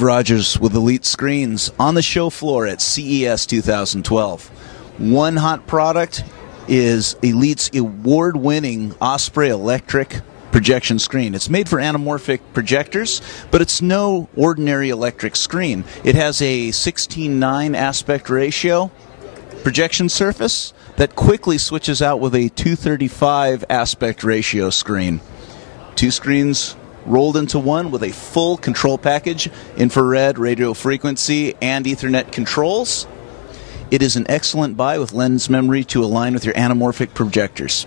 Dave Rogers with Elite Screens on the show floor at CES 2012. One hot product is Elite's award-winning Osprey electric projection screen. It's made for anamorphic projectors, but it's no ordinary electric screen. It has a 16:9 aspect ratio projection surface that quickly switches out with a 235 aspect ratio screen. Two screens rolled into one with a full control package, infrared, radio frequency, and Ethernet controls. It is an excellent buy with lens memory to align with your anamorphic projectors.